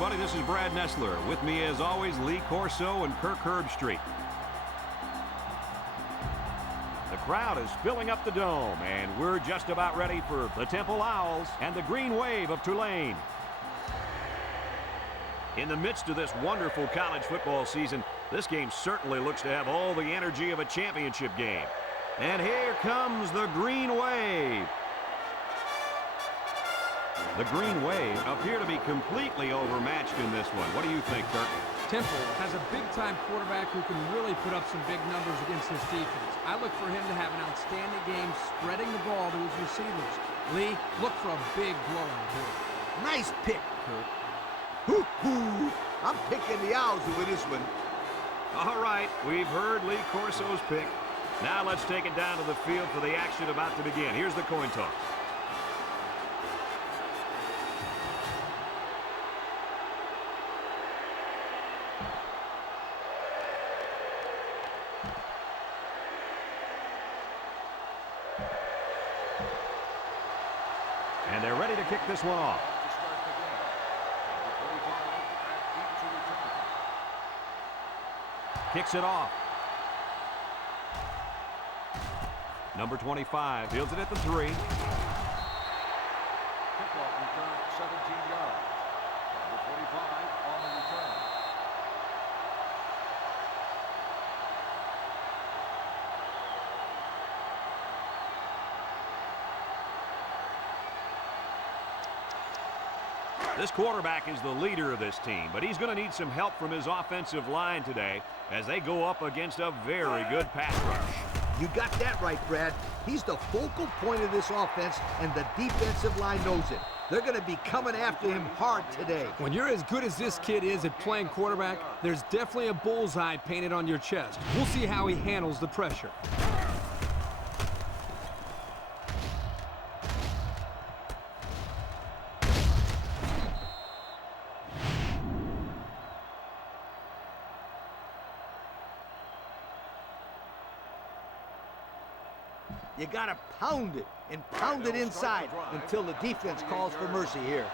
everybody. This is Brad Nessler. With me, as always, Lee Corso and Kirk Herbstreit. The crowd is filling up the dome, and we're just about ready for the Temple Owls and the Green Wave of Tulane. In the midst of this wonderful college football season, this game certainly looks to have all the energy of a championship game. And here comes the Green Wave. The Green Wave appear to be completely overmatched in this one. What do you think, Kirk? Temple has a big-time quarterback who can really put up some big numbers against his defense. I look for him to have an outstanding game spreading the ball to his receivers. Lee, look for a big blowout here. Nice pick, Kirk. Hoo-hoo! I'm picking the Owls to win this one. All right, we've heard Lee Corso's pick. Now let's take it down to the field for the action about to begin. Here's the coin toss. And they're ready to kick this one off. Kicks it off. Number 25 fields it at the 3. Kickoff return 17 yards. Number 45 on the return. This quarterback is the leader of this team, but he's going to need some help from his offensive line today as they go up against a very good pass rush. You got that right, Brad. He's the focal point of this offense, and the defensive line knows it. They're going to be coming after him hard today. When you're as good as this kid is at playing quarterback, there's definitely a bullseye painted on your chest. We'll see how he handles the pressure. You got to pound it and pound it inside until the defense calls for mercy here.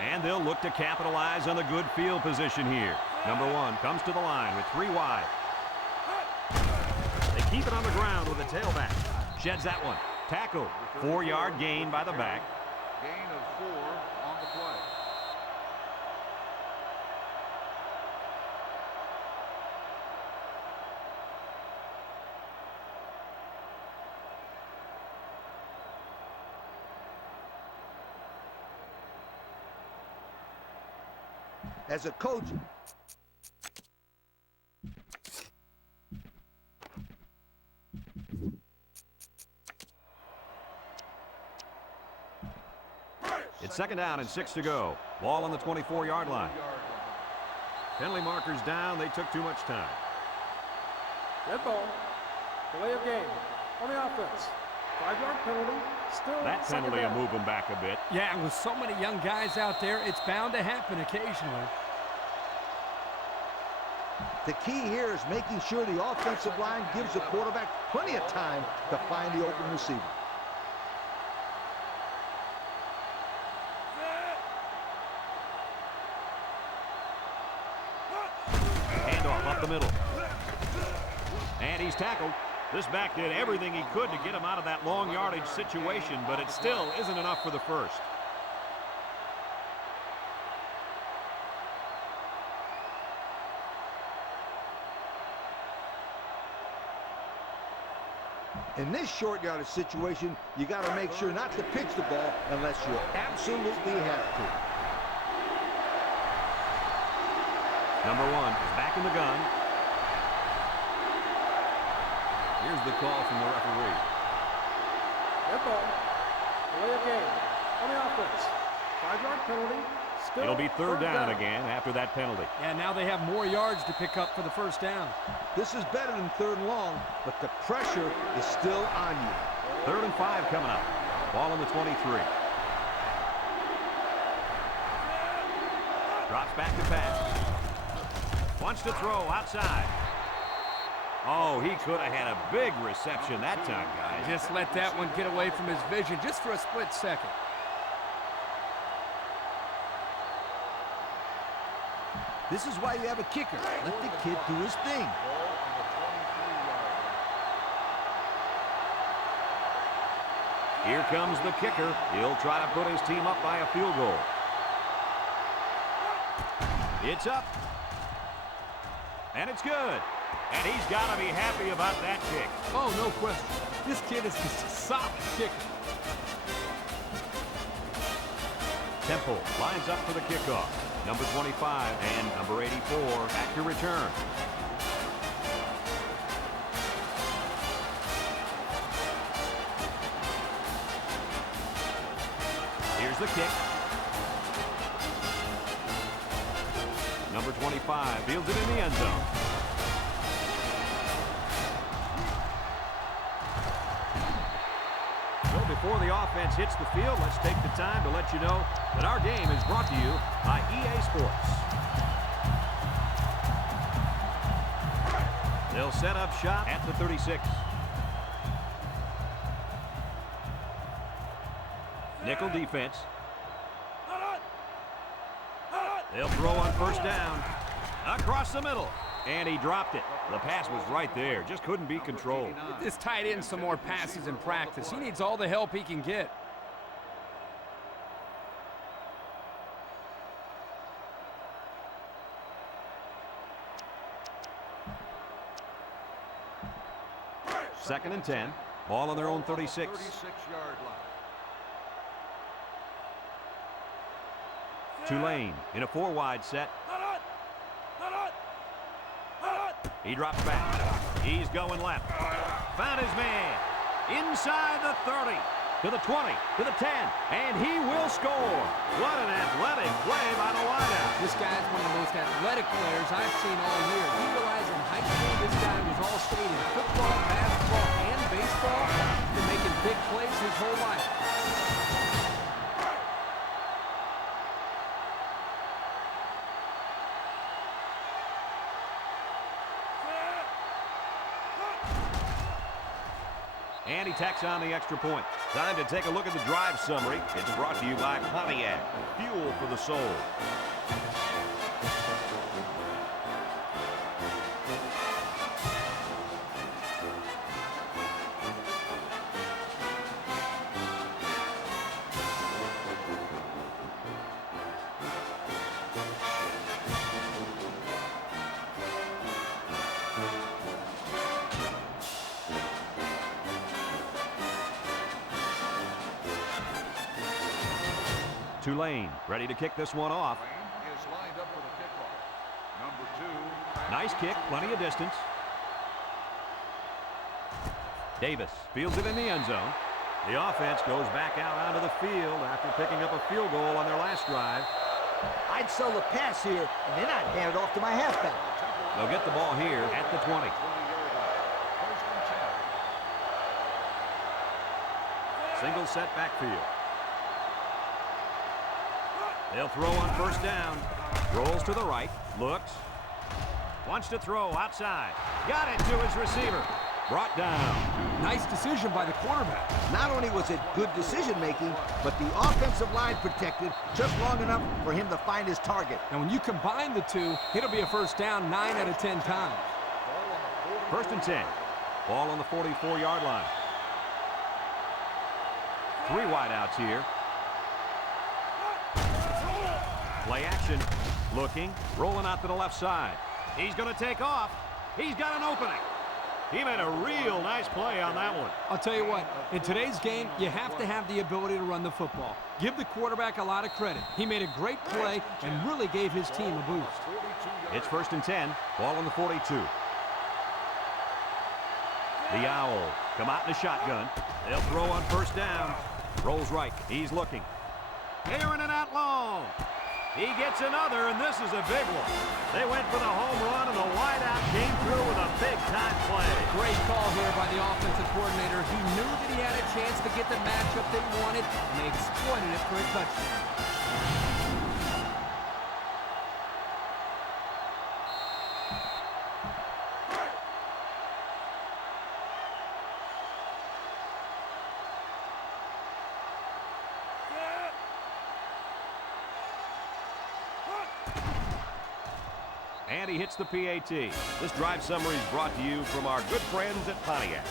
And they'll look to capitalize on the good field position here. Number 1 comes to the line with 3 wide. They keep it on the ground with a tailback. Sheds that one. Tackle. 4-yard gain by the back. Gain of 4 on the play. As a coach, It's 2nd down and 6 to go. Ball on the 24-yard line. Penalty markers down. They took too much time. Red ball. Delay of game on the offense. 5-yard penalty. Still That penalty will move them back a bit. Yeah, and with so many young guys out there, it's bound to happen occasionally. the key here is making sure the offensive line gives the quarterback plenty of time to find the open receiver. Handoff up the middle. And he's tackled. This back did everything he could to get him out of that long yardage situation, but it still isn't enough for the first. In this short yardage situation, you got to make sure not to pitch the ball unless you absolutely have to. Number one is back in the gun. Here's the call from the referee. Red ball. Delay of game on the offense. 5-yard penalty. Still It'll be third down again after that penalty. Yeah, now they have more yards to pick up for the first down. This is better than 3rd and long, but the pressure is still on you. 3rd and 5 coming up. Ball on the 23. Drops back to pass. Wants to throw outside. Oh, he could have had a big reception that time, guys. Just let that one get away from his vision just for a split second. This is why you have a kicker. Let the kid do his thing. Ball on the 23-yard line. Here comes the kicker. He'll try to put his team up by a field goal. It's up. And it's good. And he's got to be happy about that kick. Oh, no question. This kid is just a solid kicker. Temple lines up for the kickoff. Number 25 and number 84 back to return. Here's the kick. Number 25 fields it in the end zone. So before the offense hits the field, let's take the time to let you know that our game is brought to you by EA Sports. They'll set up shop at the 36. Nickel defense. They'll throw on first down. Across the middle. And he dropped it. The pass was right there. Just couldn't be controlled. Get this tight end some more passes in practice. He needs all the help he can get. Second and 10. Ball on their own 36. 36-yard line. Tulane in a 4-wide set. He drops back. He's going left. Found his man. Inside the 30. To the 20. To the 10. And he will score. What an athletic play by the wideout. This guy's one of the most athletic players I've seen all year. You realize in high school this guy was all state in football, basketball, and baseball. He's been making big plays his whole life. And he tacks on the extra point. Time to take a look at the drive summary. It's brought to you by Pontiac. Fuel for the soul. Tulane ready to kick this one off. Tulane is lined up for the kickoff. Number 2. Nice kick, plenty of distance. Davis fields it in the end zone. The offense goes back out onto the field after picking up a field goal on their last drive. I'd sell the pass here, and then I'd hand it off to my halfback. They'll get the ball here at the 20. 20-yard line. First and 10. Single set backfield. They'll throw on first down. Rolls to the right. Looks. Wants to throw outside. Got it to his receiver. Brought down. Nice decision by the quarterback. Not only was it good decision-making, but the offensive line protected just long enough for him to find his target. And when you combine the two, it'll be a first down 9 out of 10 times. First and 10. Ball on the 44-yard line. 3 wideouts here. Play action. Looking. Rolling out to the left side. He's going to take off. He's got an opening. He made a real nice play on that one. I'll tell you what, in today's game, you have to have the ability to run the football. Give the quarterback a lot of credit. He made a great play and really gave his team a boost. It's first and 10. Ball on the 42. The Owls come out in a shotgun. They'll throw on first down. Rolls right. He's looking. Airing it out long. He gets another, and this is a big one. They went for the home run, and the wideout came through with a big-time play. Great call here by the offensive coordinator. He knew that he had a chance to get the matchup they wanted, and they exploited it for a touchdown. And he hits the PAT. This drive summary is brought to you from our good friends at Pontiac.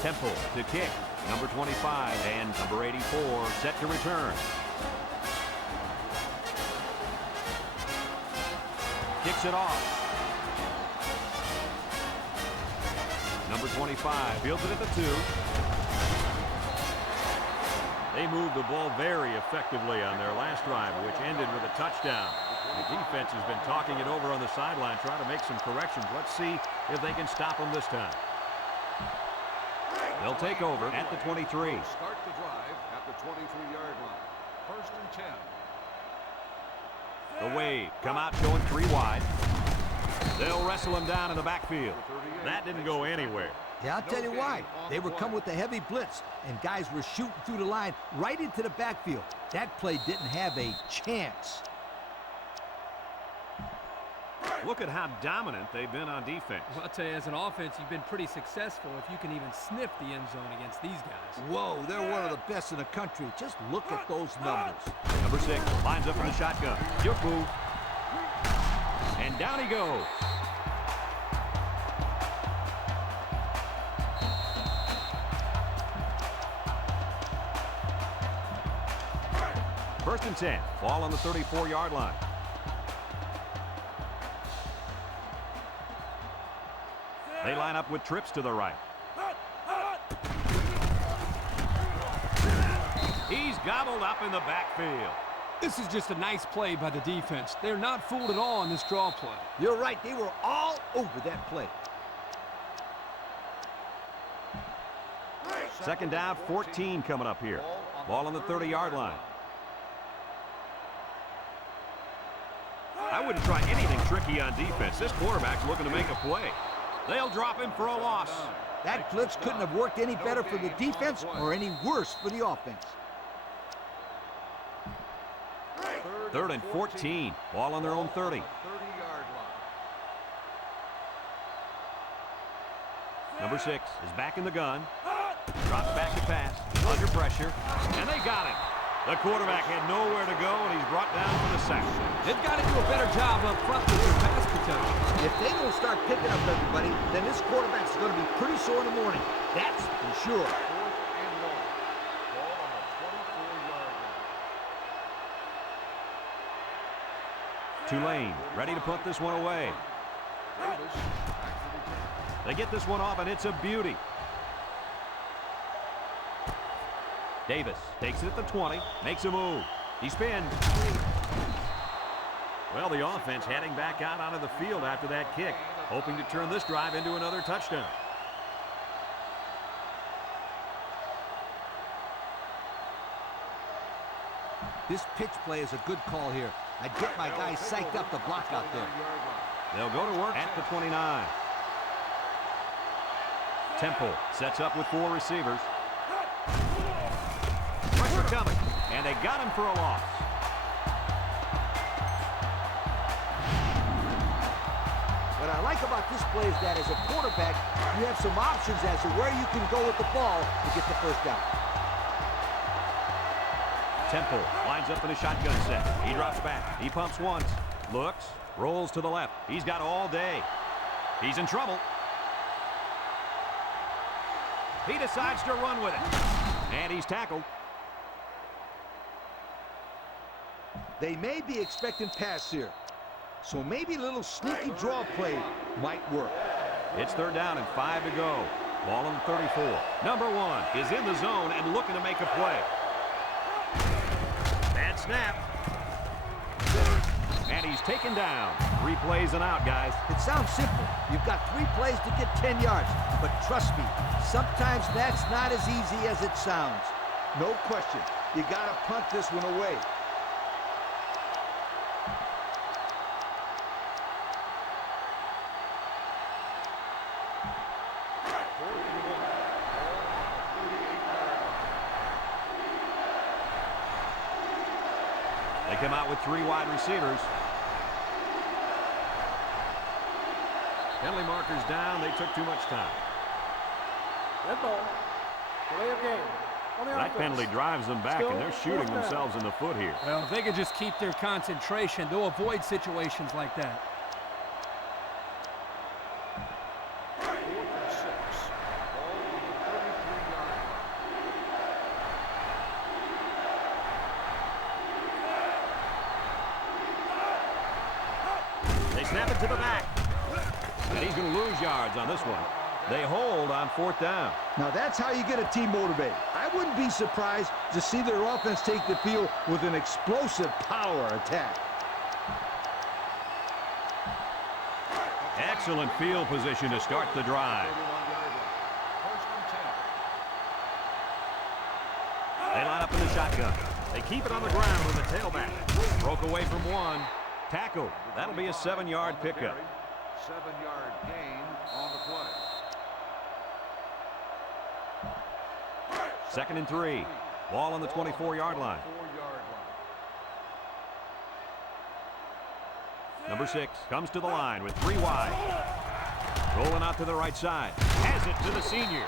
Temple to kick. Number 25 and number 84 set to return. Kicks it off. Number 25 fields it at the 2. They moved the ball very effectively on their last drive, which ended with a touchdown. The defense has been talking it over on the sideline, trying to make some corrections. Let's see if they can stop them this time. They'll take over at the 23. Start the drive at the 23-yard line. First and 10. The wave come out showing 3 wide. They'll wrestle him down in the backfield. That didn't go anywhere. Yeah, I'll tell you why. They were coming with a heavy blitz, and guys were shooting through the line right into the backfield. That play didn't have a chance. Look at how dominant they've been on defense. Well, I'll tell you, as an offense, you've been pretty successful if you can even sniff the end zone against these guys. Whoa, they're one of the best in the country. Just look at those numbers. Number 6 lines up in the shotgun. Juke move. And down he goes. First and 10. Ball on the 34-yard line. They line up with trips to the right. He's gobbled up in the backfield. This is just a nice play by the defense. They're not fooled at all on this draw play. You're right. They were all over that play. Second down, 14 coming up here. Ball on the 30-yard line. I wouldn't try anything tricky on defense. This quarterback's looking to make a play. They'll drop him for a loss. That blitz couldn't have worked any better for the defense or any worse for the offense. Third and 14. Ball on their own 30. 30-yard line. Number 6 is back in the gun. Drops back to pass. Under pressure. And they got him. The quarterback had nowhere to go, and he's brought down for the sack. They've got to do a better job up front with their pass protection. If they don't start picking up everybody, then this quarterback's going to be pretty sore in the morning. That's for sure. 4th and 1. Ball on the 24-yard line. Tulane ready to put this one away. Davis back to return. They get this one off, and it's a beauty. Davis takes it at the 20, makes a move. He spins. Well, the offense heading back out onto the field after that kick, hoping to turn this drive into another touchdown. This pitch play is a good call here. I'd get my guys psyched up to block out there. They'll go to work at the 29. Temple sets up with 4 receivers. Pressure coming, and they got him for a loss. What I like about this play is that as a quarterback, you have some options as to where you can go with the ball to get the first down. Temple lines up in a shotgun set. He drops back. He pumps once. Looks. Rolls to the left. He's got all day. He's in trouble. He decides to run with it. And he's tackled. They may be expecting pass here, so maybe a little sneaky draw play might work. It's third down and 5 to go. Ball on the 34. Number 1 is in the zone and looking to make a play. Bad snap. And he's taken down. 3 plays and out, guys. It sounds simple. You've got 3 plays to get 10 yards, but trust me, sometimes that's not as easy as it sounds. No question. You got to punt this one away. They come out with 3 wide receivers. Penalty markers down. They took too much time. Red ball. Delay of game. On the That offense. penalty drives them back, and they're shooting themselves in the foot here. Well, if they could just keep their concentration, they'll avoid situations like that. 4th and 6. Ball on the 33-yard line. They snap it to the back. And he's going to lose yards on this one. They hold on 4th down. Now that's how you get a team motivated. I wouldn't be surprised to see their offense take the field with an explosive power attack. Excellent field position to start the drive. 31-yard line. 1st and 10. They line up in the shotgun. They keep it on the ground with the tailback. Broke away from one. Tackle. That'll be a 7-yard pickup. 7-yard gain on the play. 2nd and 3. Ball on the 24-yard line. 4-yard line. Number 6 comes to the line with 3 wide. Rolling out to the right side. Has it to the senior.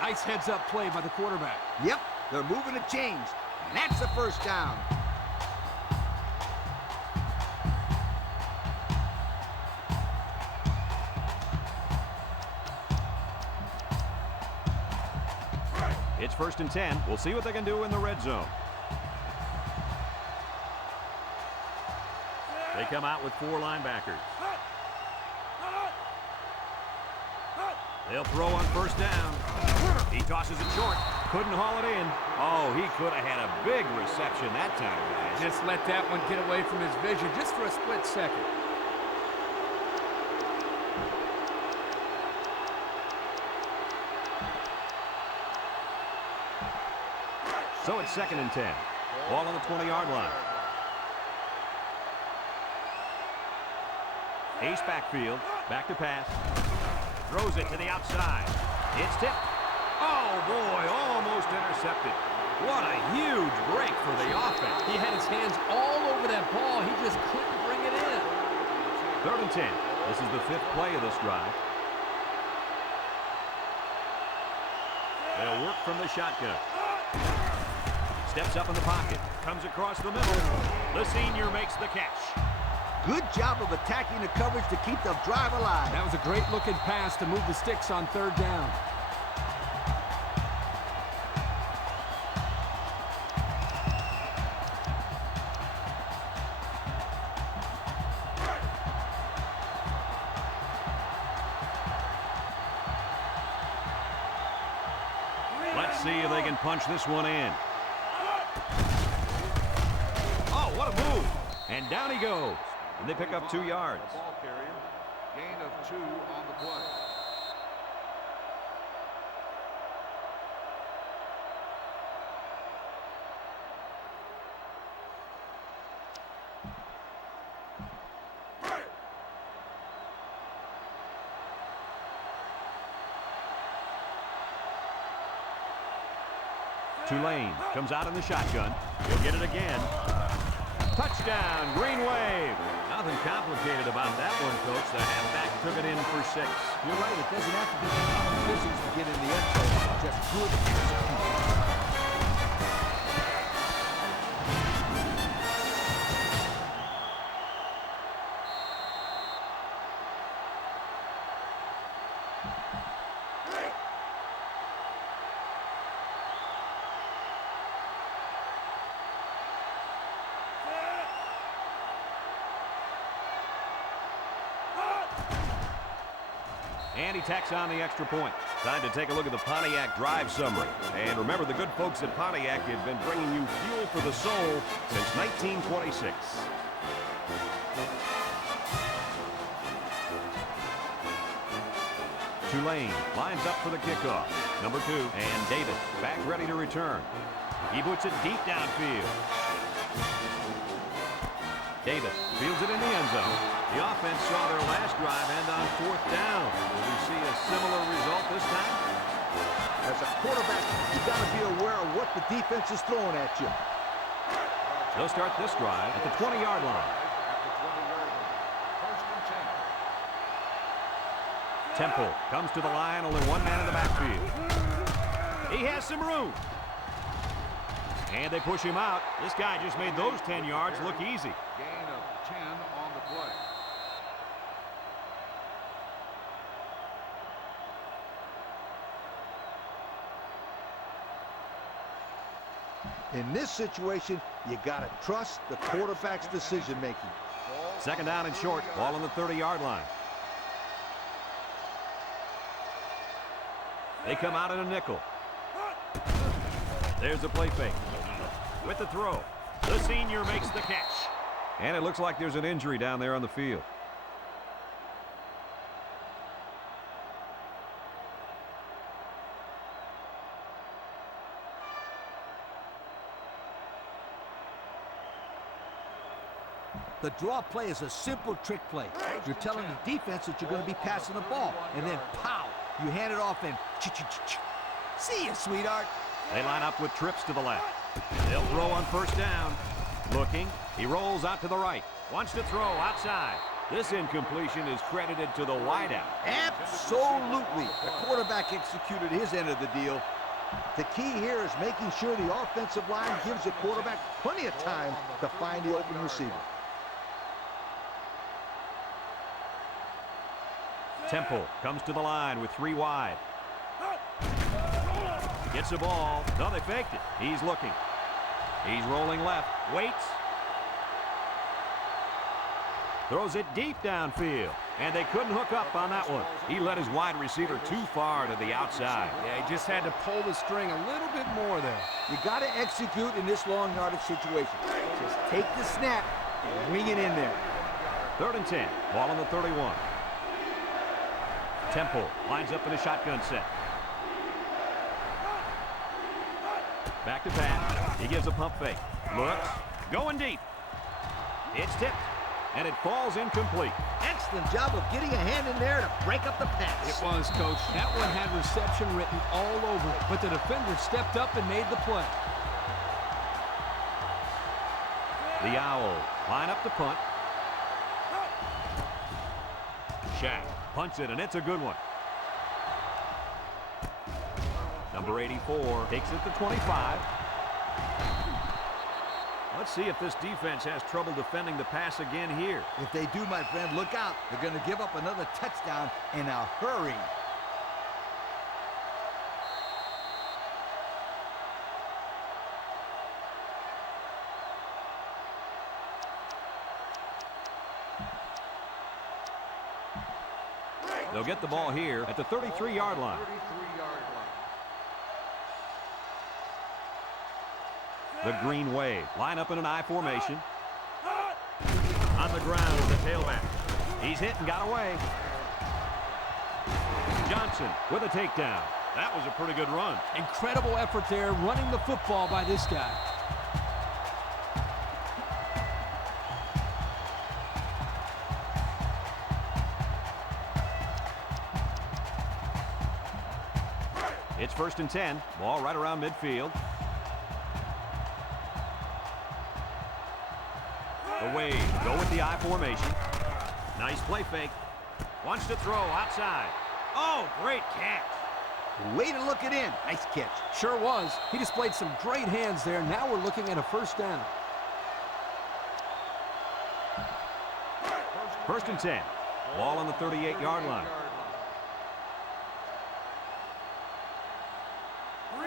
Nice heads-up play by the quarterback. Yep, they're moving the chains. And that's the 1st down. It's 1st and 10. We'll see what they can do in the red zone. They come out with 4 linebackers. They'll throw on 1st down. He tosses it short. Couldn't haul it in. Oh, he could have had a big reception that time, guys. Just let that one get away from his vision just for a split second. So it's 2nd and 10. Ball on the 20-yard line. Ace backfield. Back to pass. Throws it to the outside. It's tipped. Oh, boy, almost intercepted. What a huge break for the offense. He had his hands all over that ball. He just couldn't bring it in. 3rd and 10. This is the 5th play of this drive. They'll work from the shotgun. Steps up in the pocket. Comes across the middle. The senior makes the catch. Good job of attacking the coverage to keep the drive alive. That was a great looking pass to move the sticks on 3rd down. Let's see if they can punch this one in. Oh, what a move. And down he goes. And they pick up 2 yards. The ball carrier. Gain of 2 on the play. Tulane comes out in the shotgun. He'll get it again. Touchdown, Green Wave. Nothing complicated about that one, Coach. The halfback took it in for 6. You're right, it doesn't have to be common physics to get in the end zone. Just good execution. And he tacks on the extra point. Time to take a look at the Pontiac drive summary. And remember, the good folks at Pontiac have been bringing you fuel for the soul since 1926. Tulane lines up for the kickoff. Number 2, and Davis back ready to return. He puts it deep downfield. Davis fields it in the end zone. The offense saw their last drive end on 4th down. Will we see a similar result this time? As a quarterback, you got to be aware of what the defense is throwing at you. They'll start this drive at the 20-yard line. At the 20-yard line. 1st and 10. Temple comes to the line, only one man in the backfield. He has some room. And they push him out. This guy just made those 10 yards look easy. Gain of 10 on the play. In this situation, you got to trust the quarterback's decision-making. Second down and short. Ball on the 30-yard line. They come out in a nickel. There's the play fake. With the throw, the senior makes the catch. And it looks like there's an injury down there on the field. The draw play is a simple trick play. You're telling the defense that you're going to be passing the ball, and then pow, you hand it off and see you, sweetheart. They line up with trips to the left. They'll throw on first down. Looking, he rolls out to the right. Wants to throw outside. This incompletion is credited to the wideout. Absolutely. The quarterback executed his end of the deal. The key here is making sure the offensive line gives the quarterback plenty of time to find the open receiver. Temple comes to the line with 3 wide. Gets the ball. No, they faked it. He's looking. He's rolling left. Waits. Throws it deep downfield. And they couldn't hook up on that one. He let his wide receiver too far to the outside. Yeah, he just had to pull the string a little bit more there. You got to execute in this long yardage situation. Just take the snap and wing it in there. 3rd and 10. Ball on the 31. Temple lines up in a shotgun set. Back to pass. He gives a pump fake. Looks. Going deep. It's tipped. And it falls incomplete. Excellent job of getting a hand in there to break up the pass. It was, Coach. That one had reception written all over it, but the defender stepped up and made the play. The Owls line up the punt. Shaq punts it, and it's a good one. Number 84 takes it to 25. Let's see if this defense has trouble defending the pass again here. If they do, my friend, look out. They're going to give up another touchdown in a hurry. They'll get the ball here at the 33-yard line. 33-yard line. The Green Wave line up in an I formation. On the ground with the tailback. He's hit and got away. Johnson with a takedown. That was a pretty good run. Incredible effort there running the football by this guy. It's 1st and 10. Ball right around midfield. The Wave go with the I formation. Nice play fake. Wants to throw outside. Oh, great catch. Way to look it in. Nice catch. Sure was. He displayed some great hands there. Now we're looking at a first down. 1st and 10. Ball on the 38-yard line.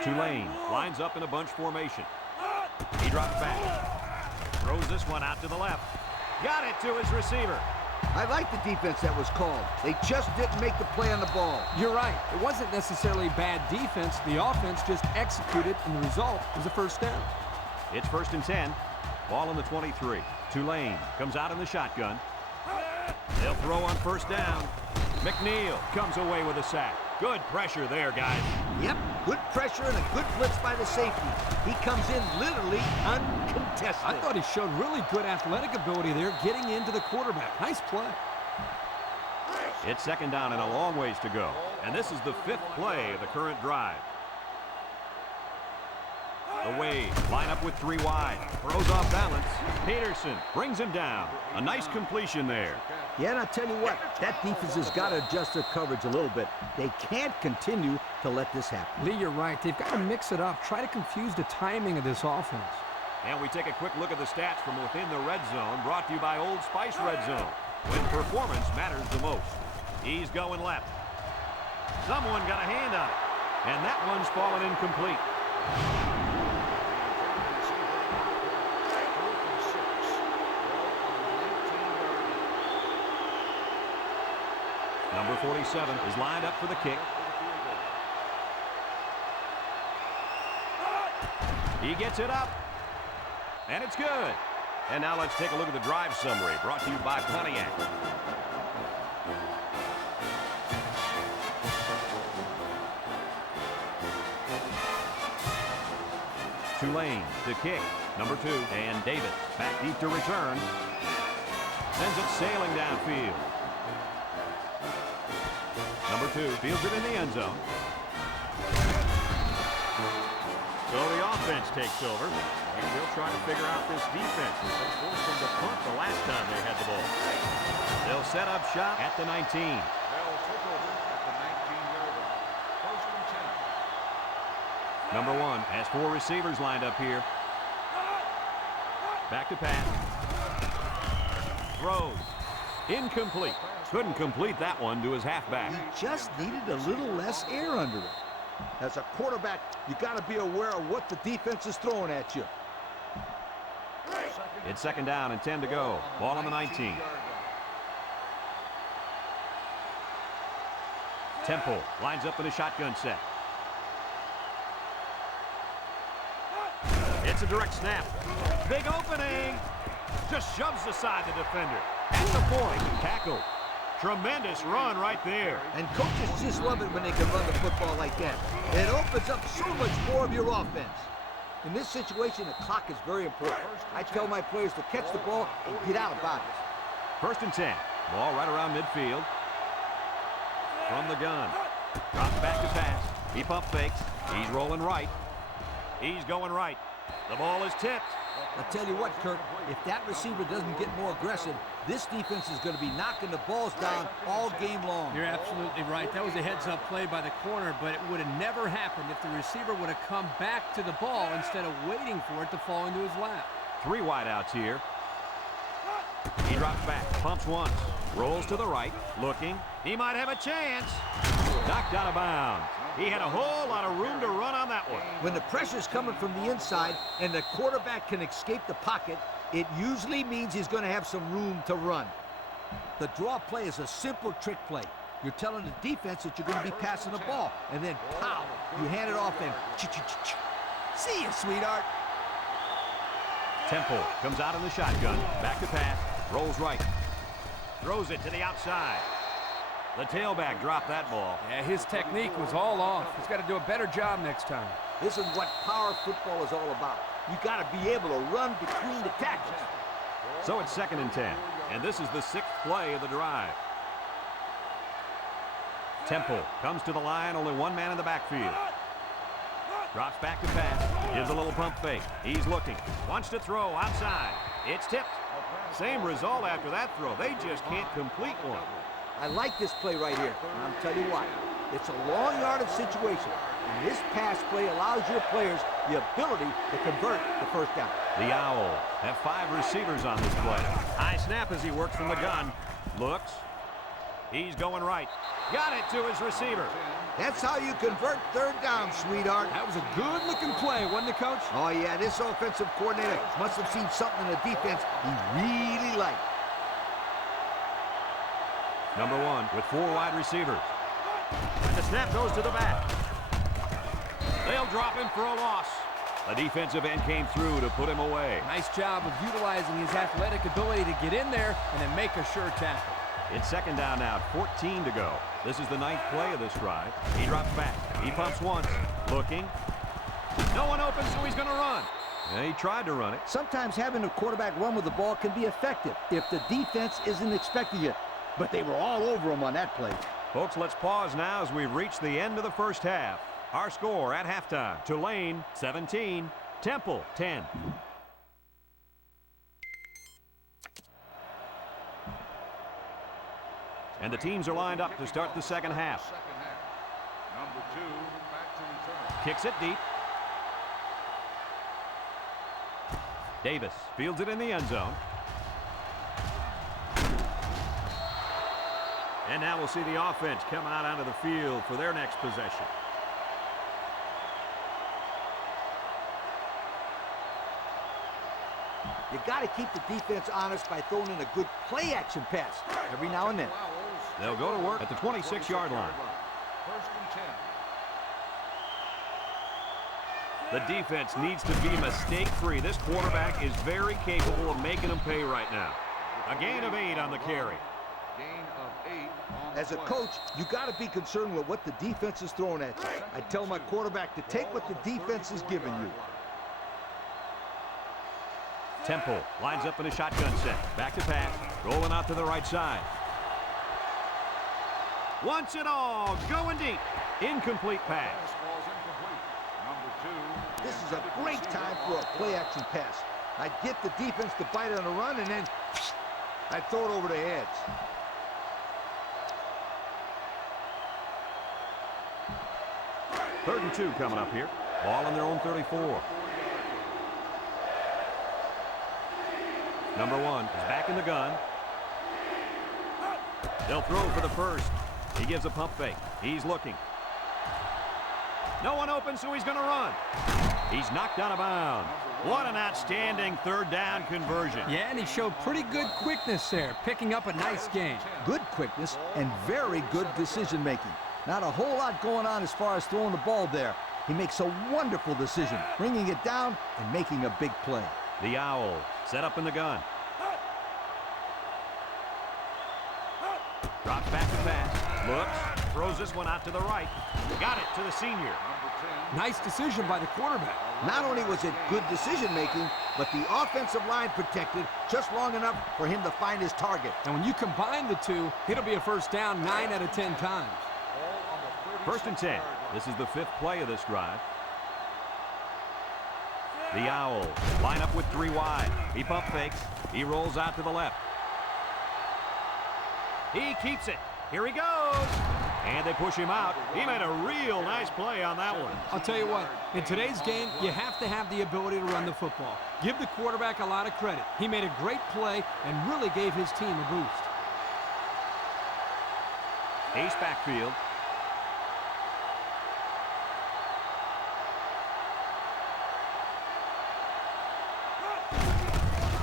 Tulane lines up in a bunch formation. He drops back. Throws this one out to the left. Got it to his receiver. I like the defense that was called. They just didn't make the play on the ball. You're right. It wasn't necessarily bad defense. The offense just executed, and the result was a first down. It's 1st and 10. Ball on the 23. Tulane comes out in the shotgun. They'll throw on first down. McNeil comes away with a sack. Good pressure there, guys. Yep, good pressure and a good blitz by the safety. He comes in literally uncontested. I thought he showed really good athletic ability there getting into the quarterback. Nice play. It's 2nd down and a long ways to go. And this is the 5th play of the current drive. The wave. Line up with 3 wide. Throws off balance. Peterson brings him down. A nice completion there. Yeah, and I tell you what, that defense has got to adjust their coverage a little bit. They can't continue to let this happen. Lee, you're right. They've got to mix it up. Try to confuse the timing of this offense. And we take a quick look at the stats from within the red zone, brought to you by Old Spice Red Zone, when performance matters the most. He's going left. Someone got a hand on it, and that one's fallen incomplete. Number 47 is lined up for the kick. He gets it up. And it's good. And now let's take a look at the drive summary brought to you by Pontiac. Tulane to kick. Number 2. And Davis back deep to return. Sends it sailing downfield. Number 2 fields it in the end zone. So the offense takes over, and they'll try to figure out this defense as they forced them to punt the last time they had the ball. They'll set up shop at the 19. They'll take over at the 19-yard line. First and 10. Number 1 has 4 receivers lined up here. Back to pass. Throws. Incomplete. Couldn't complete that one to his halfback. He just needed a little less air under it. As a quarterback, you got to be aware of what the defense is throwing at you. It's second down and 10 to go. Ball on the 19. Temple lines up in a shotgun set. It's a direct snap. Big opening. Just shoves aside the defender. At the point. Tackle. Tremendous run right there. And coaches just love it when they can run the football like that. It opens up so much more of your offense. In this situation, the clock is very important. I tell my players to catch the ball and get out about it. First and 10. Ball right around midfield. From the gun. Drops back to pass. He pump fakes. He's rolling right. He's going right. The ball is tipped. I tell you what, Kirk, if that receiver doesn't get more aggressive, this defense is going to be knocking the balls down all game long. You're absolutely right. That was a heads-up play by the corner, but it would have never happened if the receiver would have come back to the ball instead of waiting for it to fall into his lap. 3 wideouts here. He drops back, pumps once, rolls to the right, looking. He might have a chance. Knocked out of bounds. He had a whole lot of room to run on that one. When the pressure's coming from the inside and the quarterback can escape the pocket, it usually means he's going to have some room to run. The draw play is a simple trick play. You're telling the defense that you're going to be passing the ball, and then pow, you hand it off and ch-ch-ch-ch. See you, sweetheart. Temple comes out in the shotgun, back to pass, rolls right, throws it to the outside. The tailback dropped that ball. Yeah, his technique was all off. He's got to do a better job next time. This is what power football is all about. You got to be able to run between the tackles. So it's second and 10, and this is the 6th play of the drive. Temple comes to the line, only one man in the backfield. Drops back to pass, gives a little pump fake. He's looking, wants to throw outside. It's tipped. Same result after that throw. They just can't complete one. I like this play right here, and I'll tell you why. It's a long yardage situation, and this pass play allows your players the ability to convert the first down. The Owls have 5 receivers on this play. High snap as he works from the gun. Looks. He's going right. Got it to his receiver. That's how you convert third down, sweetheart. That was a good-looking play, wasn't it, Coach? Oh, yeah, this offensive coordinator must have seen something in the defense he really liked. Number 1 with 4 wide receivers. And the snap goes to the back. They'll drop him for a loss. The defensive end came through to put him away. Nice job of utilizing his athletic ability to get in there and then make a sure tackle. It's second down now, 14 to go. This is the 9th play of this drive. He drops back. He pumps once. Looking. No one open, so he's going to run. And he tried to run it. Sometimes having a quarterback run with the ball can be effective if the defense isn't expecting it. But they were all over him on that play. Folks, let's pause now as we've reached the end of the first half. Our score at halftime, Tulane 17, Temple, 10. And the teams are lined up to start the second half. Number 2 back to return. Kicks it deep. Davis fields it in the end zone. And now we'll see the offense come out onto the field for their next possession. You got to keep the defense honest by throwing in a good play-action pass every now and then. They'll go to work at the 26-yard line. First and 10. The defense needs to be mistake-free. This quarterback is very capable of making them pay right now. A gain of 8 on the carry. Gain of 8 on the As a play. coach, you got to be concerned with what the defense is throwing at you. I tell my quarterback to take what the defense is giving you. Temple lines up in a shotgun set. Back to pass. Rolling out to the right side. Wants it all. Going deep. Incomplete pass. Pass ball's incomplete. Number 2. This is a great time for a play-action pass. I'd get the defense to bite on the run, and then I'd throw it over their heads. Third and 2 coming up here. Ball on their own 34. Number 1 is back in the gun. They'll throw for the first. He gives a pump fake. He's looking. No one open, so he's going to run. He's knocked out of bounds. What an outstanding third down conversion. Yeah, and he showed pretty good quickness there, picking up a nice gain. Good quickness and very good decision-making. Not a whole lot going on as far as throwing the ball there. He makes a wonderful decision, bringing it down and making a big play. The Owls set up in the gun. Drops back to pass. Looks. Throws this one out to the right. Got it to the senior. Nice decision by the quarterback. Not only was it good decision-making, but the offensive line protected just long enough for him to find his target. And when you combine the two, it'll be a first down 9 out of 10 times. First and 10. This is the 5th play of this drive. The Owls line up with 3 wide. He pump fakes. He rolls out to the left. He keeps it. Here he goes. And they push him out. He made a real nice play on that one. I'll tell you what, in today's game, you have to have the ability to run the football. Give the quarterback a lot of credit. He made a great play and really gave his team a boost. Ace backfield.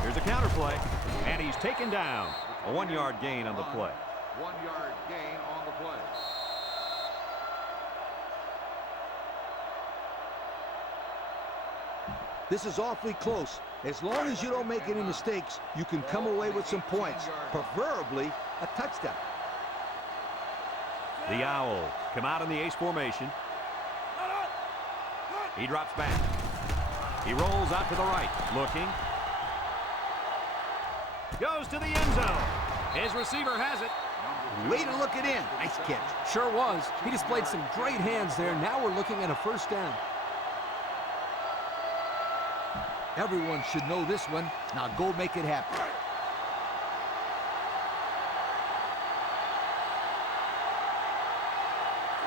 Here's a counter play, and he's taken down. A 1-yard gain on the play. 1-yard gain on the play. This is awfully close. As long as you don't make any mistakes, you can come away with some points, preferably a touchdown. The Owls come out in the ace formation. He drops back. He rolls out to the right, looking. Goes to the end zone. His receiver has it. Way to look it in. Nice catch. Sure was. He displayed some great hands there. Now we're looking at a first down. Everyone should know this one. Now go make it happen.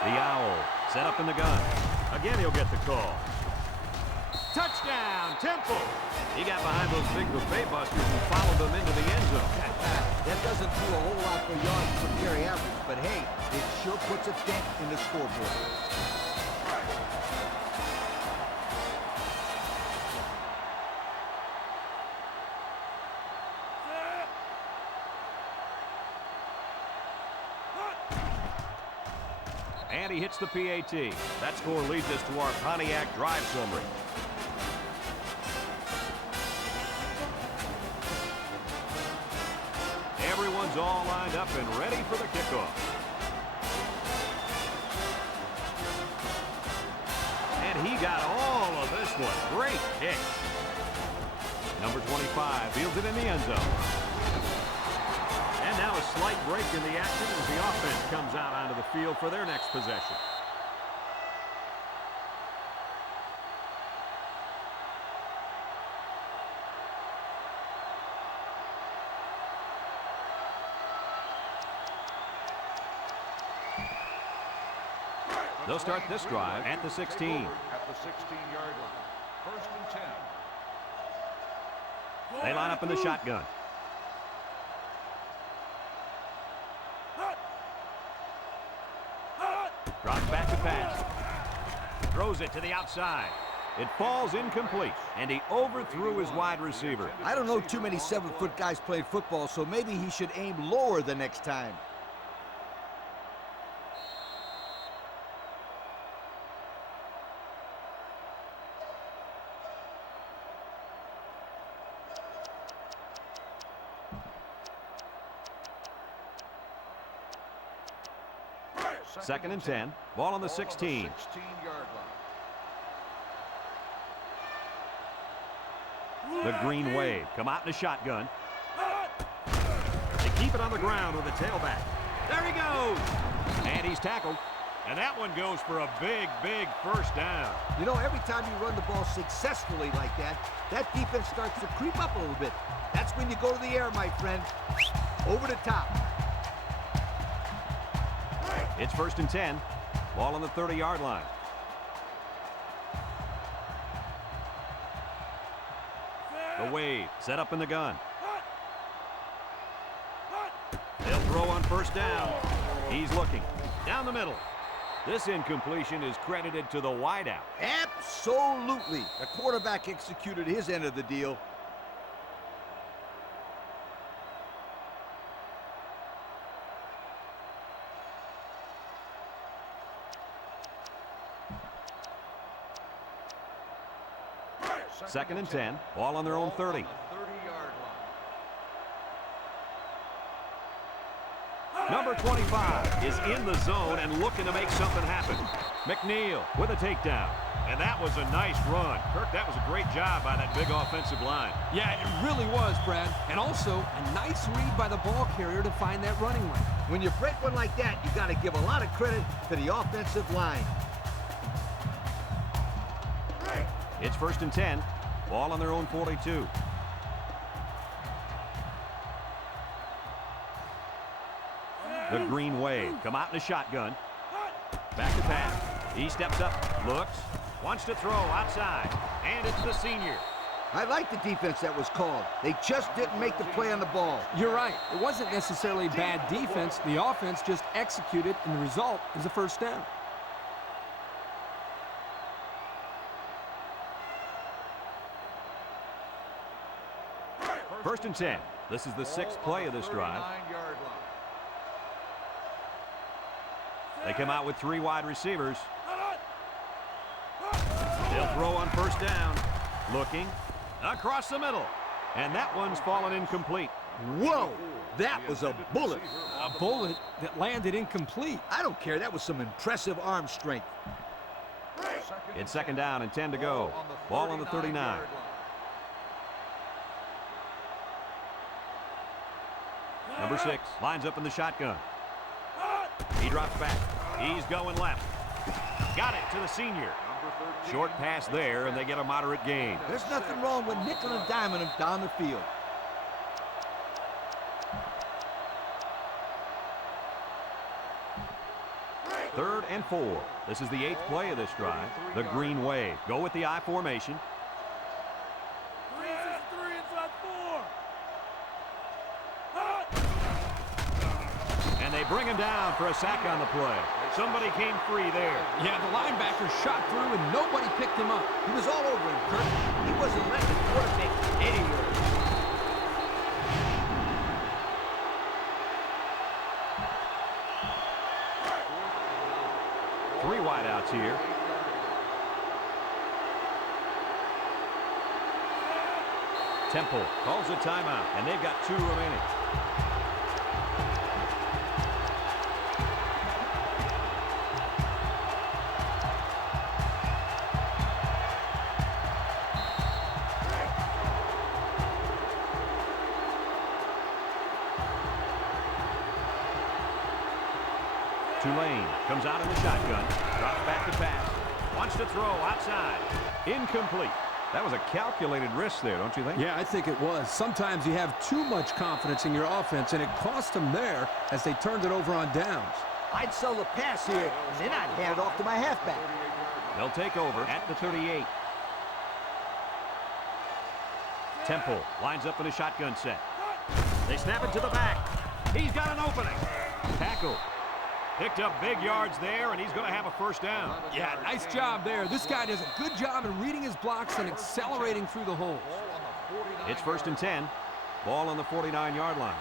The Owl set up in the gun. Again, he'll get the call. Touchdown, Temple. He got behind those big buffet busters and followed them into the end zone. That doesn't do a whole lot for yards per carry average, but hey, it sure puts a dent in the scoreboard. And he hits the PAT. That score leads us to our Pontiac drive summary. Everyone's all lined up and ready for the kickoff. And he got all of this one. Great kick. Number 25 fields it in the end zone. And now a slight break in the action as the offense comes out onto the field for their next possession. They'll start this drive at the 16. At the 16-yard line. 1st and 10. They line up in the shotgun. Drops back to pass. Throws it to the outside. It falls incomplete, and he overthrew his wide receiver. I don't know too many 7-foot guys playing football, so maybe he should aim lower the next time. Second and 10. Ball on the 16. 16-yard line. The green wave. Come out in a shotgun. They keep it on the ground with the tailback. There he goes. And he's tackled. And that one goes for a big, big first down. You know, every time you run the ball successfully like that, that defense starts to creep up a little bit. That's when you go to the air, my friend. Over the top. It's 1st and 10. Ball on the 30-yard line. The wave set up in the gun. They'll throw on 1st down. He's looking down the middle. This incompletion is credited to the wideout. Absolutely. The quarterback executed his end of the deal. Second and 10. Ball on their own 30. 30-yard line. Number 25 is in the zone and looking to make something happen. McNeil with a takedown. And that was a nice run. Kirk, that was a great job by that big offensive line. Yeah, it really was, Brad. And also a nice read by the ball carrier to find that running lane. When you break one like that, you got to give a lot of credit to the offensive line. It's 1st and 10. Ball on their own 42. The green wave. Come out in a shotgun. Back to pass. He steps up, looks, wants to throw outside, and it's the senior. I like the defense that was called. They just didn't make the play on the ball. You're right. It wasn't necessarily bad defense. The offense just executed, and the result is a first down. First and 10. This is the 6th play of this drive. 39-yard line. They come out with 3 wide receivers. They'll throw on 1st down. Looking across the middle. And that one's fallen incomplete. Whoa! That was a bullet. A bullet that landed incomplete. I don't care. That was some impressive arm strength. It's 2nd down and 10 to go. Ball on the 39. Number 6 lines up in the shotgun. He drops back. He's going left. Got it to the senior. Short pass there, and they get a moderate gain. There's nothing wrong with nickel and diming him down the field. Third and 4. This is the 8th play of this drive. The green wave. Go with the I formation. And they bring him down for a sack on the play. Somebody came free there. Yeah, the linebacker shot through and nobody picked him up. He was all over him, Kirk. He wasn't letting the quarterback anywhere. 3 wideouts here. Temple calls a timeout, and they've got 2 remaining. Tulane comes out in the shotgun, drops back to pass, wants to throw outside, incomplete. That was a calculated risk there, don't you think? Yeah, I think it was. Sometimes you have too much confidence in your offense, and it cost them there as they turned it over on downs. I'd sell the pass here, and then I'd hand it off to my halfback. They'll take over at the 38. Temple lines up in a shotgun set. They snap it to the back. He's got an opening. Tackle. Picked up big yards there, and he's going to have a first down. Yeah, nice job there. This guy does a good job in reading his blocks and accelerating through the holes. It's 1st and 10. Ball on the 49-yard line.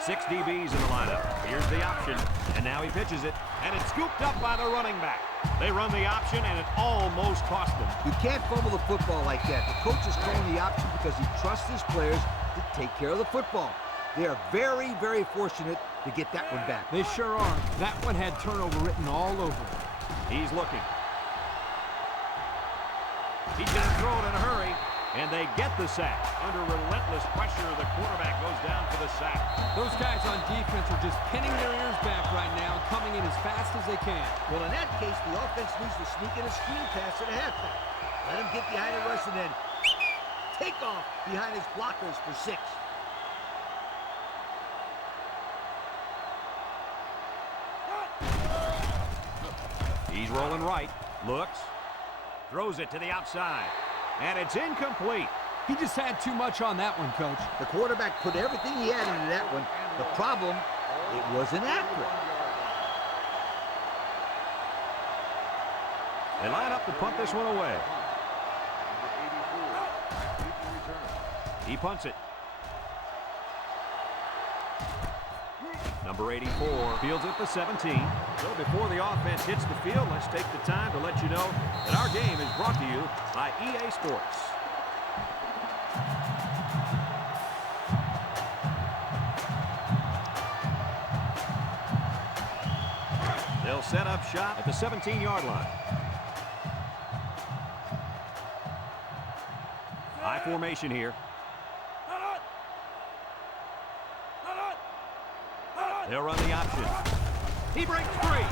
6 DBs in the lineup. Here's the option, and now he pitches it, and it's scooped up by the running back. They run the option, and it almost cost them. You can't fumble the football like that. The coach is calling the option because he trusts his players to take care of the football. They are very, very fortunate to get that one back. They sure are. That one had turnover written all over it. He's looking. He's going to throw it in a hurry, and they get the sack. Under relentless pressure, the quarterback goes down for the sack. Those guys on defense are just pinning their ears back right now and coming in as fast as they can. Well, in that case, the offense needs to sneak in a screen pass to the halfback. Let him get behind the rush and then take off behind his blockers for 6. He's rolling right, looks, throws it to the outside, and it's incomplete. He just had too much on that one, Coach. The quarterback put everything he had into that one. The problem, it wasn't accurate. They line up to punt this one away. He punts it. Number 84 fields it at the 17. So before the offense hits the field, let's take the time to let you know that our game is brought to you by EA Sports. They'll set up shop at the 17-yard line. High formation here. They'll run the option. He breaks free.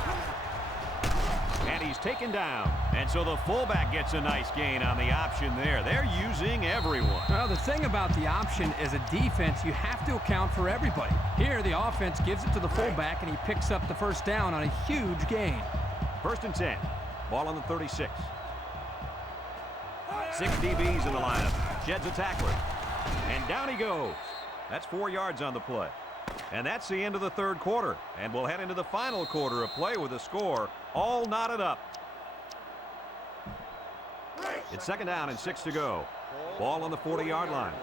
And he's taken down. And so the fullback gets a nice gain on the option there. They're using everyone. Well, the thing about the option as a defense, you have to account for everybody. Here, the offense gives it to the fullback, and he picks up the first down on a huge gain. 1st and 10. Ball on the 36. 6 DBs in the lineup. Sheds a tackler. And down he goes. That's 4 yards on the play. And that's the end of the 3rd quarter. And we'll head into the final quarter of play with the score all knotted up. It's 2nd down and 6 to go. Ball on the 40-yard line.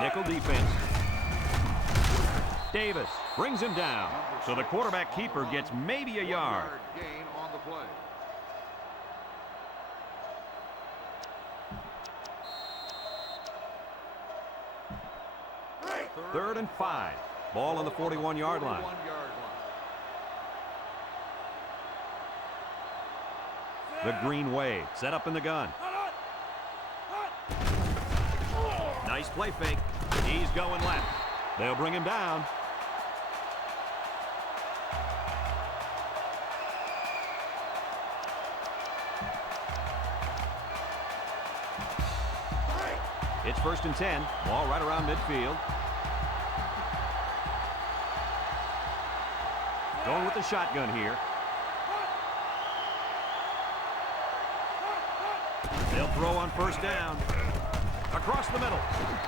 Nickel defense. Davis brings him down. So the quarterback keeper gets maybe a yard. Gain on the play. 3rd and 5. Ball on the 41-yard line. The green wave set up in the gun. Nice play fake. He's going left. They'll bring him down. It's 1st and 10. Ball right around midfield. Going with the shotgun here. They'll throw on 1st down. Across the middle.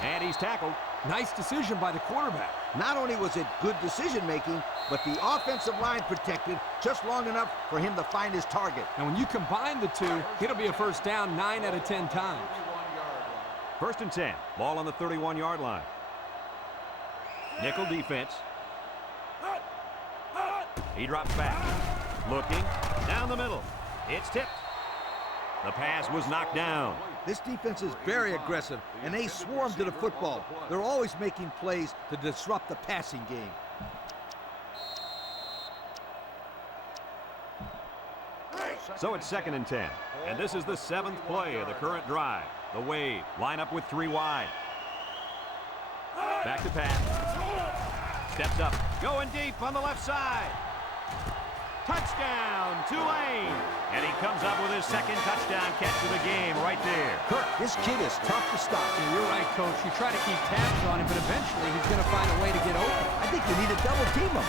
And he's tackled. Nice decision by the quarterback. Not only was it good decision-making, but the offensive line protected just long enough for him to find his target. And when you combine the two, it'll be a first down 9 out of 10 times. 1st and 10. Ball on the 31-yard line. Nickel defense. He drops back. Looking. Down the middle. It's tipped. The pass was knocked down. This defense is very aggressive, and they swarm to the football. They're always making plays to disrupt the passing game. So it's 2nd and 10. And this is the 7th play of the current drive. The wave. Line up with 3 wide. Back to pass. Steps up. Going deep on the left side. Touchdown, Tulane! And he comes up with his second touchdown catch of the game right there. Kirk, this kid is tough to stop. Yeah, you're right, Coach. You try to keep tabs on him, but eventually he's going to find a way to get open. I think you need to double team him.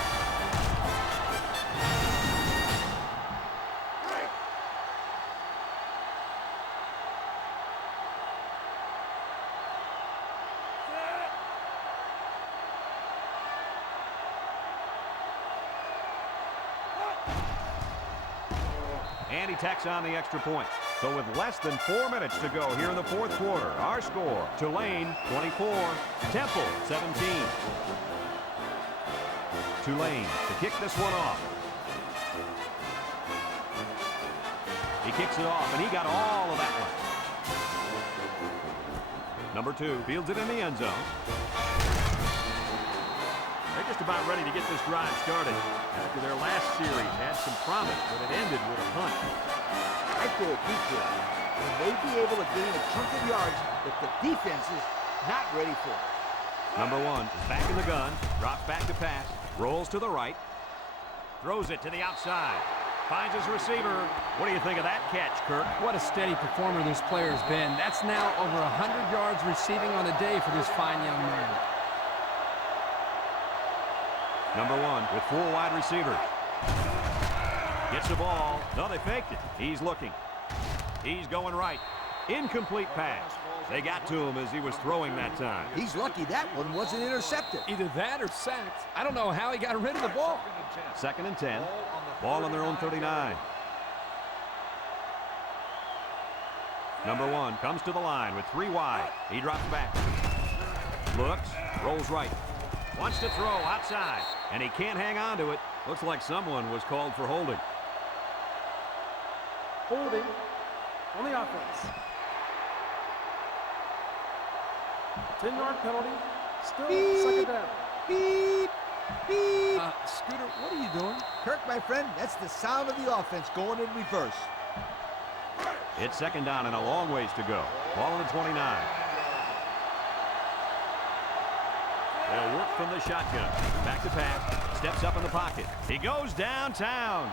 And he tacks on the extra point. So with less than 4 minutes to go here in the fourth quarter, our score, Tulane 24, Temple 17. Tulane to kick this one off. He kicks it off, and he got all of that one. Number 2 fields it in the end zone. They're just about ready to get this drive started. After their last series had some promise, but it ended with a punt. I throw a deep ball. They may be able to gain a chunk of yards if the defense is not ready for it. Number 1 is back in the gun, drops back to pass, rolls to the right, throws it to the outside, finds his receiver. What do you think of that catch, Kirk? What a steady performer this player has been. That's now over 100 yards receiving on the day for this fine young man. Number 1 with 4 wide receivers. Gets the ball. No, they faked it. He's looking. He's going right. Incomplete pass. They got to him as he was throwing that time. He's lucky that one wasn't intercepted. Either that or sacked. I don't know how he got rid of the ball. 2nd and 10. Ball on their own 39. Number 1 comes to the line with 3 wide. He drops back. Looks. Rolls right. Wants to throw outside, and he can't hang on to it. Looks like someone was called for holding. Holding on the offense. 10-yard penalty. Still second down. Beep, beep. Scooter, what are you doing? Kirk, my friend, that's the sound of the offense going in reverse. It's 2nd down and a long ways to go. Ball on the 29. They'll work from the shotgun. Back to pass. Steps up in the pocket. He goes downtown.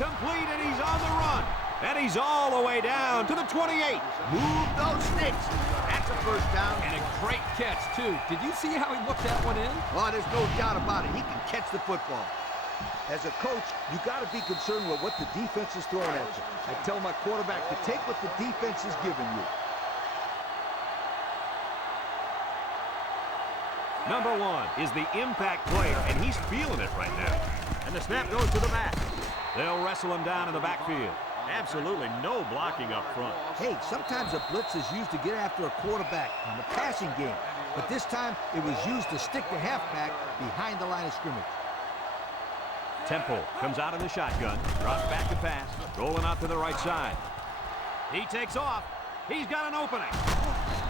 Complete, and he's on the run. And he's all the way down to the 28. Move those sticks. That's a first down. And a great catch, too. Did you see how he looked that one in? Well, there's no doubt about it. He can catch the football. As a coach, you got to be concerned with what the defense is throwing at you. I tell my quarterback to take what the defense is giving you. Number 1 is the impact player, and he's feeling it right now. And the snap goes to the back. They'll wrestle him down in the backfield. Absolutely no blocking up front. Hey, sometimes a blitz is used to get after a quarterback in the passing game. But this time, it was used to stick the halfback behind the line of scrimmage. Temple comes out in the shotgun, drops back to pass, rolling out to the right side. He takes off. He's got an opening.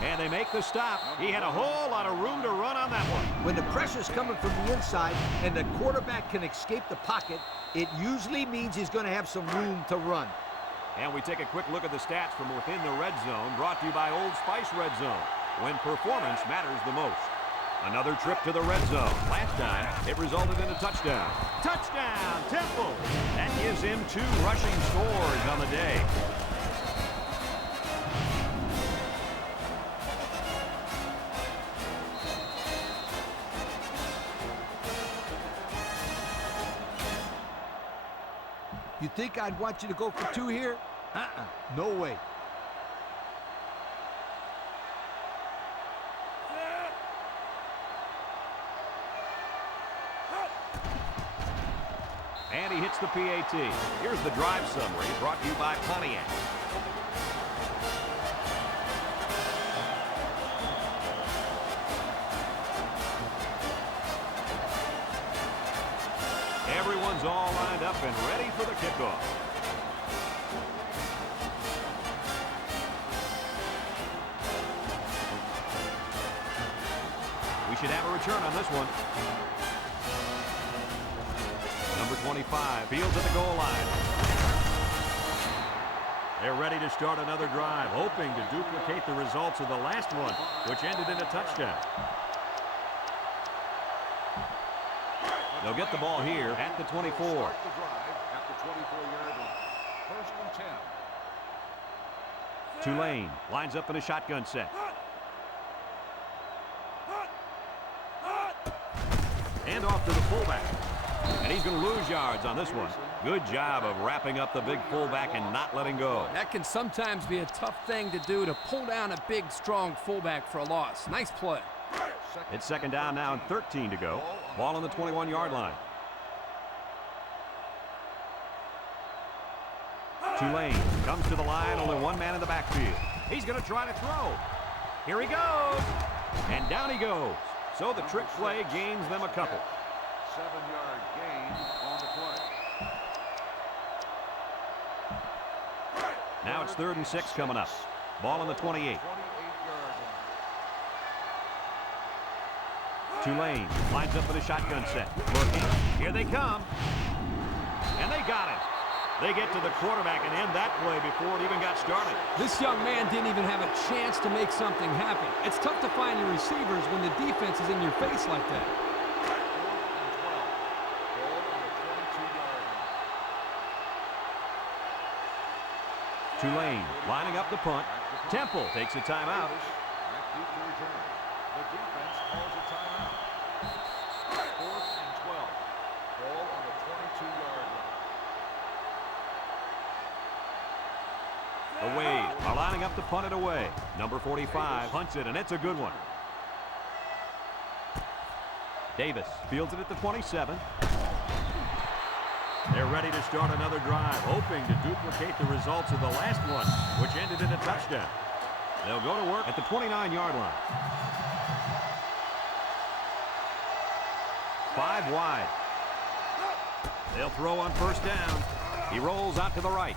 And they make the stop. He had a whole lot of room to run on that one. When the pressure's coming from the inside and the quarterback can escape the pocket, it usually means he's going to have some room to run. And we take a quick look at the stats from within the red zone, brought to you by Old Spice Red Zone, when performance matters the most. Another trip to the red zone. Last time, it resulted in a touchdown. Touchdown, Temple! That gives him 2 rushing scores on the day. You think I'd want you to go for 2 here? No way. And he hits the PAT. Here's the drive summary brought to you by Pontiac. Everyone's all lined up and ready for the kickoff. We should have a return on this one. Number 25 fields at the goal line. They're ready to start another drive, hoping to duplicate the results of the last one, which ended in a touchdown. They'll get the ball here at the 24. 24-yard line. First and 10. Tulane lines up in a shotgun set. And off to the fullback. And he's going to lose yards on this one. Good job of wrapping up the big fullback and not letting go. That can sometimes be a tough thing to do, to pull down a big, strong fullback for a loss. Nice play. It's second down now and 13 to go. Ball on the 21-yard line. Tulane comes to the line, only one man in the backfield. He's going to try to throw. Here he goes. And down he goes. So the trick play gains them a couple. 7-yard gain on the play. Now it's 3rd and 6 coming up. Ball on the 28. 28-yard line. Tulane lines up in a shotgun set. Looking. Here they come. And they got it. They get to the quarterback and end that play before it even got started. This young man didn't even have a chance to make something happen. It's tough to find your receivers when the defense is in your face like that. 4th and 12. Ball on the 22-yard line. Tulane lining up the punt. Temple takes a timeout. Back deep to return. The defense calls a timeout. 4th and 12. Ball on the 22-yard line. The Wade are lining up to punt it away. Number 45 punts it, and it's a good one. Davis fields it at the 27. They're ready to start another drive, hoping to duplicate the results of the last one, which ended in a touchdown. They'll go to work at the 29-yard line. 5 wide. They'll throw on first down. He rolls out to the right.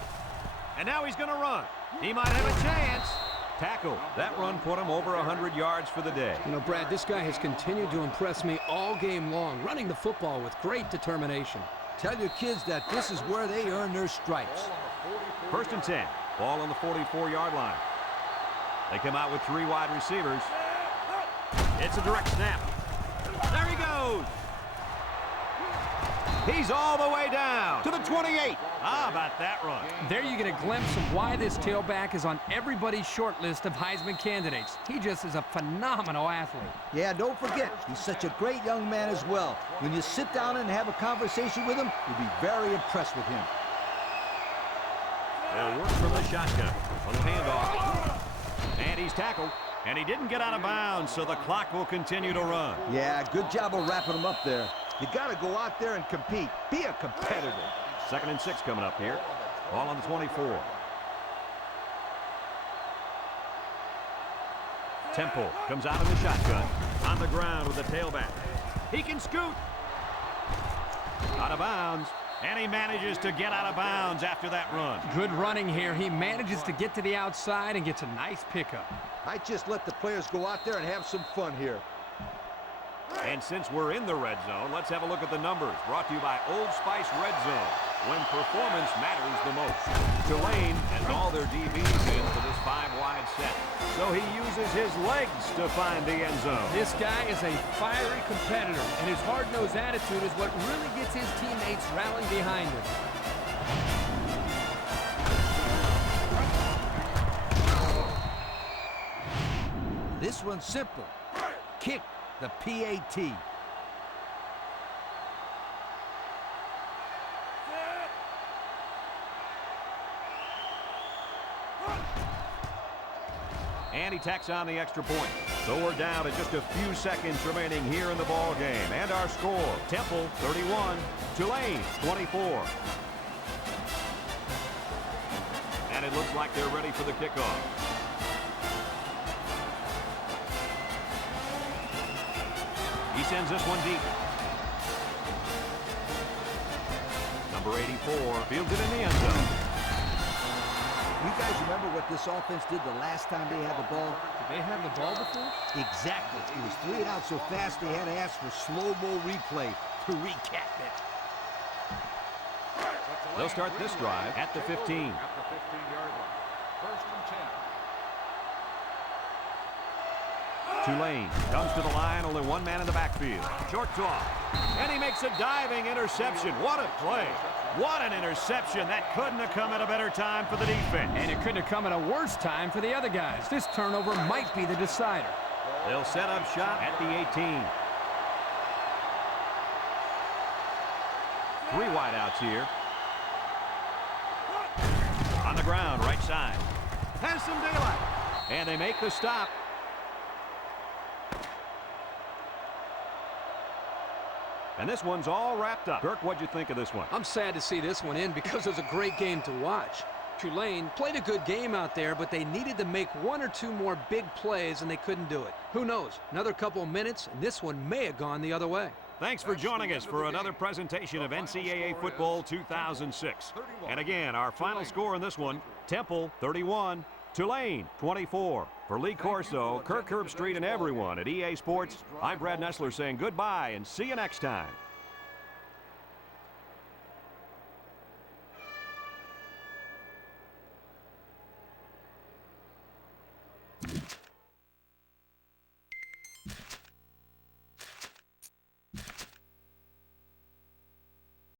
And now he's going to run. He might have a chance. Tackle. That run put him over 100 yards for the day. You know, Brad, this guy has continued to impress me all game long, running the football with great determination. Tell your kids that this is where they earn their stripes. First and 10. Ball on the 44-yard line. They come out with 3 wide receivers. It's a direct snap. There he goes. He's all the way down to the 28. How about that run? There you get a glimpse of why this tailback is on everybody's short list of Heisman candidates. He just is a phenomenal athlete. Yeah, don't forget, he's such a great young man as well. When you sit down and have a conversation with him, you'll be very impressed with him. They'll work from the shotgun on the handoff. And he's tackled. And he didn't get out of bounds, so the clock will continue to run. Yeah, good job of wrapping him up there. You got to go out there and compete. Be a competitor. 2nd and 6 coming up here. Ball on the 24. Temple comes out of the shotgun. On the ground with the tailback. He can scoot. Out of bounds. And he manages to get out of bounds after that run. Good running here. He manages to get to the outside and gets a nice pickup. I just let the players go out there and have some fun here. And since we're in the red zone, let's have a look at the numbers. Brought to you by Old Spice Red Zone, when performance matters the most. Tulane has all their DBs in for this 5-wide set, so he uses his legs to find the end zone. This guy is a fiery competitor, and his hard-nosed attitude is what really gets his teammates rallying behind him. This one's simple. Kick the PAT. And he tacks on the extra point. So we're down to just a few seconds remaining here in the ball game. And our score, Temple 31, Tulane 24. And it looks like they're ready for the kickoff. He sends this one deep. Number 84 fields it in the end zone. You guys remember what this offense did the last time they had the ball? Did they have the ball before? Exactly. It was 3 and out so fast they had to ask for slow-mo replay to recap it. They'll start this drive at the 15. At the 15-yard line. First and 10. Tulane comes to the line, only one man in the backfield. Short toss. And he makes a diving interception. What a play. What an interception. That couldn't have come at a better time for the defense. And it couldn't have come at a worse time for the other guys. This turnover might be the decider. They'll set up shop at the 18. 3 wideouts here. On the ground, right side. Has some daylight. And they make the stop. And this one's all wrapped up. Kirk, what'd you think of this one? I'm sad to see this one in because it was a great game to watch. Tulane played a good game out there, but they needed to make 1 or 2 more big plays, and they couldn't do it. Who knows? Another couple of minutes, and this one may have gone the other way. Thanks for joining us for another presentation of NCAA Football 2006. And again, our final score in this one, Temple 31, Tulane 24. For Lee Corso, Kirk Herbstreit, and everyone at EA Sports, I'm Brad Nessler saying goodbye and see you next time.